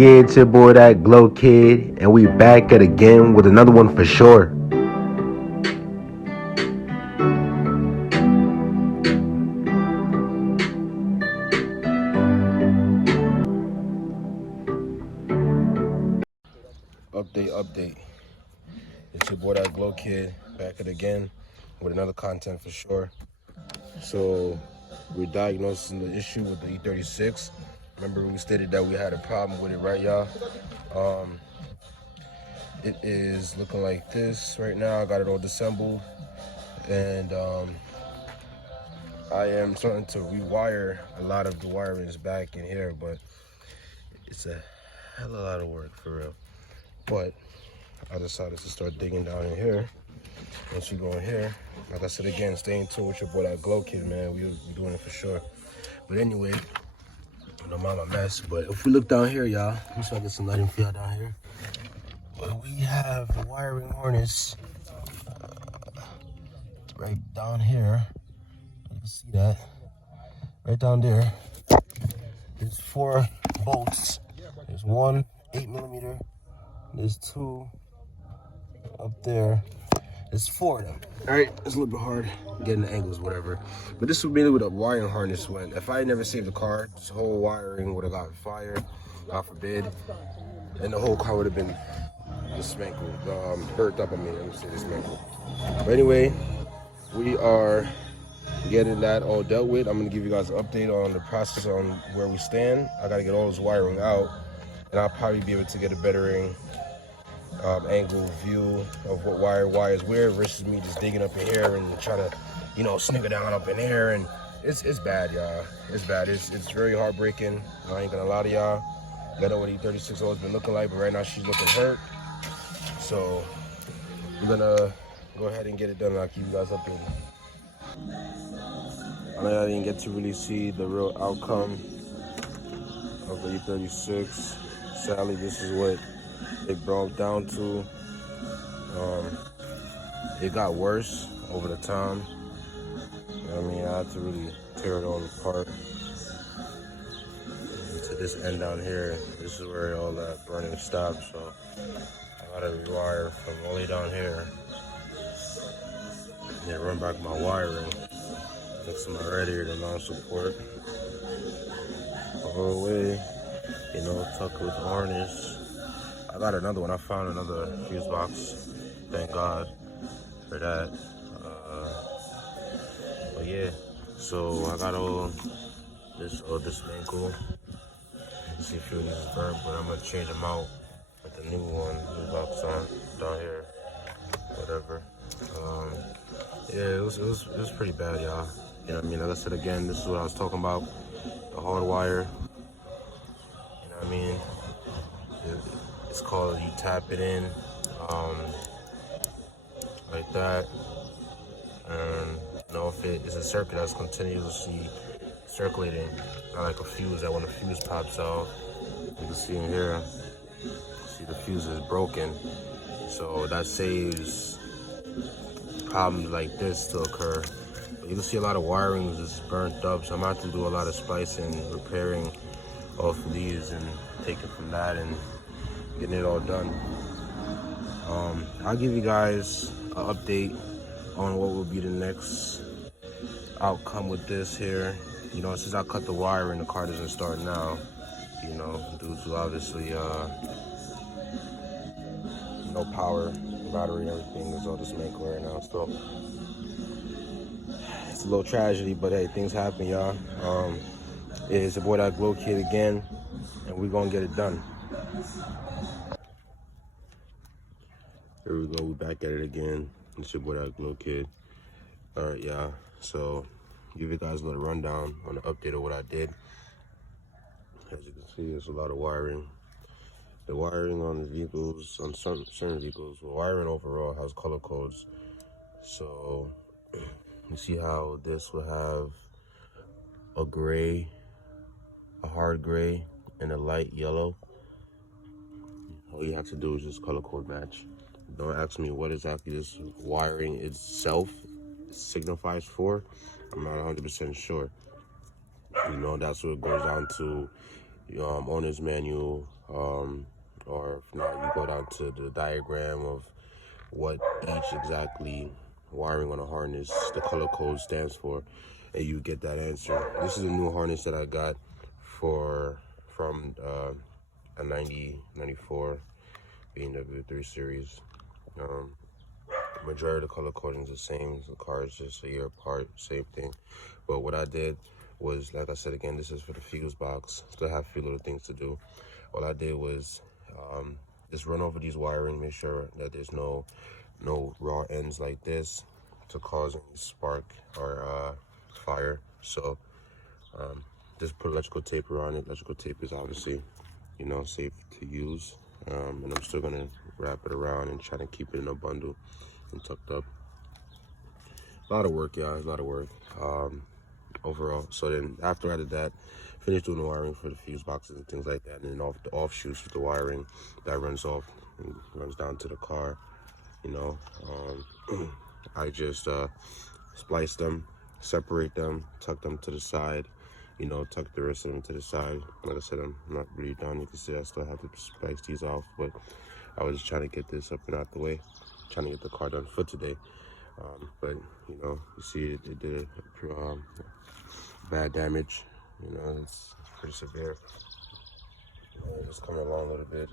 Yeah, it's your boy that Glow Kid, and we back at again with another one for sure. Update. It's your boy that Glow Kid back at again with another content for sure. So we're diagnosing the issue with the e36. Remember we stated that we had a problem with it, right, y'all? It is looking like this right now. I got it all disassembled, and I am starting to rewire a lot of the wirings back in here, but it's a hell of a lot of work for real. But I decided to start digging down in here. Once you go in here, like I said again, stay in tune with your boy that Glow Kid, man. We're doing it for sure. But anyway, don't mind my mess. But if we look down here, y'all, let me try to get some lighting for y'all down here. Well, we have the wiring harness right down here. You can see that right down there. There's 4 bolts. There's one 8mm. There's 2 up there. There's 4 of them. All right, it's a little bit hard getting the angles, whatever. But this would be with a wiring harness. When if I had never saved the car, this whole wiring would have got fired, God forbid, and the whole car would have been dismantled, burnt up. I mean, let me say dismantled. But anyway, we are getting that all dealt with. I'm gonna give you guys an update on the process on where we stand. I gotta get all this wiring out, and I'll probably be able to get a bettering angle view of what wire is where versus me just digging up in here and trying to, snigger down up in here. And it's bad, y'all. It's bad. It's very heartbreaking. I ain't gonna lie to y'all. I know what e36 always been looking like, but right now she's looking hurt. So we're gonna go ahead and get it done, and I'll keep you guys updated. I know I didn't get to really see the real outcome of the e36. Sadly, this is what it broke down to. It got worse over the time. I mean, I had to really tear it all apart. To this end down here, this is where all that burning stopped. So I gotta rewire from all the way down here. And then run back my wiring. Fix my radiator, the non-support. All the way, tuck with harness. I got another one. I found another fuse box. Thank God for that. But yeah, so I got all this dismantled. You see a few of these is burnt, but I'm gonna change them out with the new one, new box on down here, whatever. Yeah, it was pretty bad, y'all. You know what I mean? Like I said again, this is what I was talking about. The hard wire. You know what I mean? It's called, you tap it in like that, and if it is a circuit that's continuously circulating, not like a fuse that when the fuse pops out, you can see in here, see the fuse is broken, so that saves problems like this to occur. But you can see a lot of wiring is just burnt up, so I'm gonna have to do a lot of splicing, repairing off of these and taking from that and getting it all done. I'll give you guys an update on what will be the next outcome with this here. Since I cut the wire and the car doesn't start now, due to obviously no power, battery and everything is all dismantled right now. So it's a little tragedy, but hey, things happen, y'all. It's your boy that Glow Kid again, and we're gonna get it done. Here we go, we back at it again. It's your boy that Glow Kid. All right, y'all. So give you guys a little rundown on the update of what I did. As you can see, there's a lot of wiring. The wiring on the vehicles, on certain vehicles, well, wiring overall has color codes. So you see how this will have a gray, a hard gray, and a light yellow. All you have to do is just color code match. Don't ask me what exactly this wiring itself signifies for. I'm not 100% sure. That's what it goes down to. owner's manual, or if not, you go down to the diagram of what each exactly wiring on a harness, the color code stands for, and you get that answer. This is a new harness that I got from a 94 BMW 3 Series. Majority of the color coding is the same. The car is just a year apart, same thing. But what I did was, like I said again, this is for the fuse box. Still have a few little things to do. All I did was just run over these wiring, make sure that there's no raw ends like this to cause any spark or fire. So just put electrical tape around it. Electrical tape is obviously, safe to use. And I'm still gonna wrap it around and try to keep it in a bundle and tucked up. A lot of work, y'all. A lot of work overall. So then after I did that, finished doing the wiring for the fuse boxes and things like that, and then the offshoots with the wiring that runs off and runs down to the car. I just splice them, separate them, tuck them to the side. Tuck the rest of them to the side. Like I said, I'm not really done. You can see I still have to splice these off, but I was just trying to get this up and out the way, trying to get the car done for today. But you see it did bad damage. It's pretty severe. Just coming along a little bit.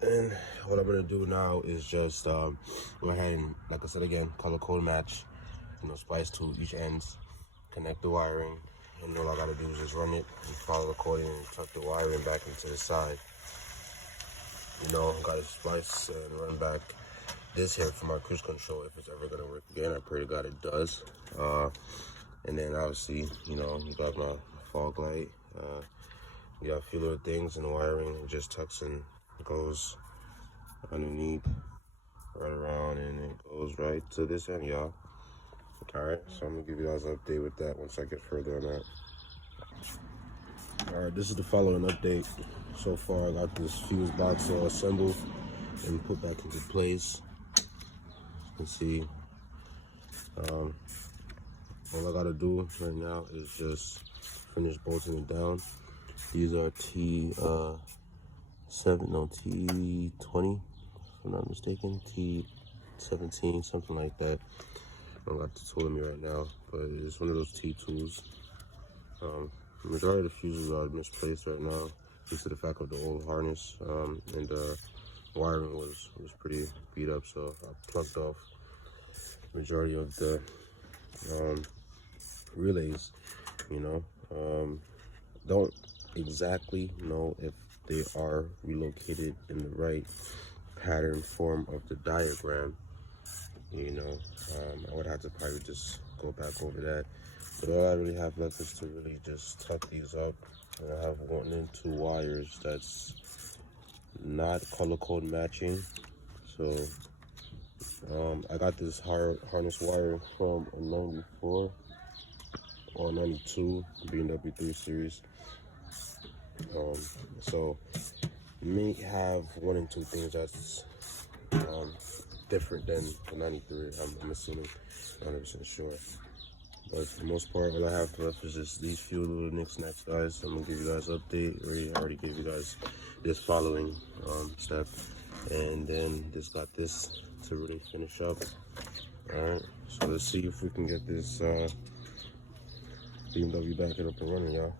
And what I'm gonna do now is just go ahead and, like I said again, color code match. Splice to each ends, connect the wiring, and all I gotta do is just run it and follow the coding and tuck the wiring back into the side. Gotta splice and run back this here for my cruise control if it's ever gonna work again. I pray to God it does. And then obviously, you got my fog light. You got a few little things in the wiring. It just tucks and goes underneath, right around, and it goes right to this end, y'all. Alright, so I'm gonna give you guys an update with that once I get further on that. Alright, this is the following update. So far, I got this fuse box all assembled and put back into place. You can see, all I gotta do right now is just finish bolting it down. These are T20, if I'm not mistaken, T17, something like that. I don't got the tool in me right now, but it's one of those T2s. The majority of the fuses are misplaced right now due to the fact of the old harness, and wiring was pretty beat up, so I plugged off the majority of the relays. Don't exactly know if they are relocated in the right pattern form of the diagram. I would have to probably just go back over that. But all I really have left is to really just tuck these up. And I have 1 and 2 wires that's not color code matching. So I got this harness wire from a 94 or 92 BMW 3 Series. So you may have 1 and 2 things that's different than the 93, I'm assuming, 100% sure. But for the most part, all I have left is just these few little knickknacks, guys. I'm gonna give you guys an update. I already gave you guys this following step, and then just got this to really finish up. All right, so let's see if we can get this BMW back up and running, y'all.